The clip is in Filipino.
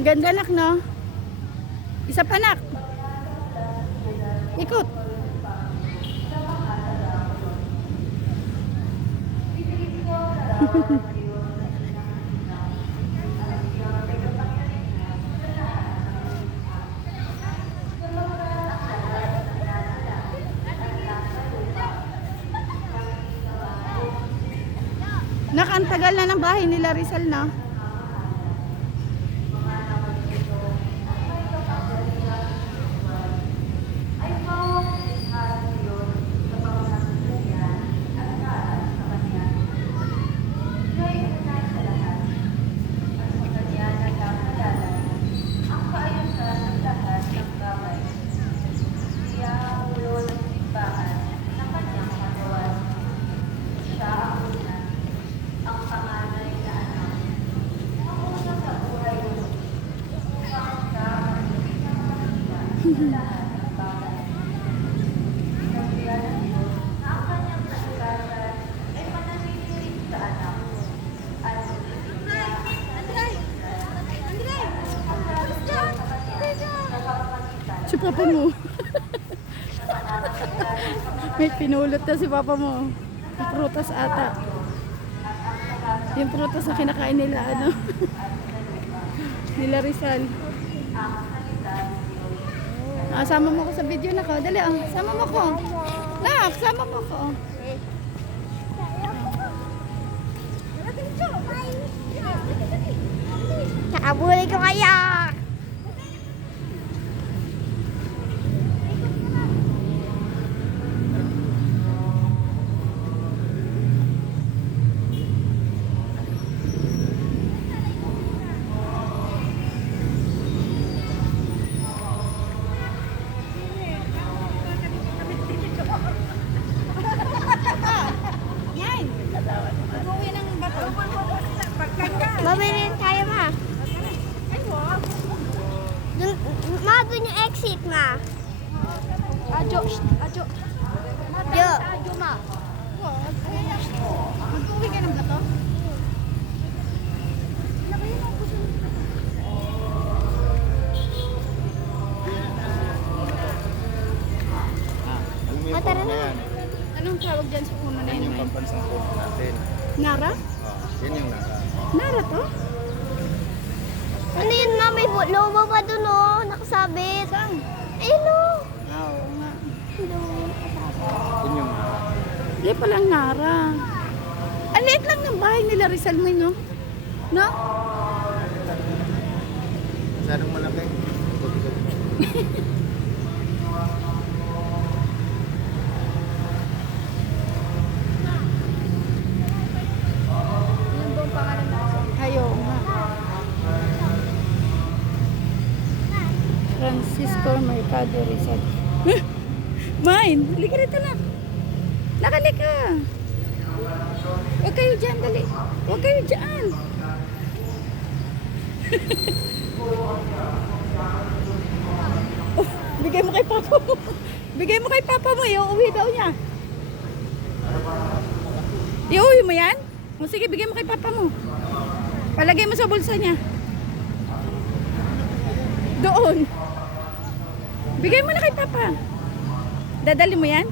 Ganda nak, no? Isa pa nak. Ikot. Nak, ang tagal na ng bahay nila Rizal na. Si papa mo. May pinulot na si papa mo. Yung prutas ata. Yung prutas na kinakain nila, ano? Nila Rizal. Sama mo ko sa video na ko. Dali, sama mo ko. Nak, sama mo ko. Nakabuli ko kaya. Mabilin tayo ma. Dun yung exit ma. Ajo. Jo. Ajo ma. Magkuwi ka ng bato? Tara na. Anong tawag dyan sa puno na Yan yun? yung pampansang puno natin. Nara? Yan yung nara. Nara to? Ano yun ma? May lobo pa dun oh. Nakasabit. Saan? Ayun oh. Oo nga. Yan yung nara. Hindi palang Nara. Ang liit lang ng bahay nila Rizal mo, no? No? Masyadong malaki. Hayo nga. Francisco Mercado Rizal. Mine, halika rito na. Nakalika. Huwag kayo dyan, dali. Huwag kayo dyan. Oh, bigay mo kay papa mo. Bigay mo kay papa mo. Iuwi daw niya. Iuwi mo yan? O sige, bigay mo kay papa mo. Palagay mo sa bulsa niya. Doon. Bigay mo na kay papa. Dadali mo yan?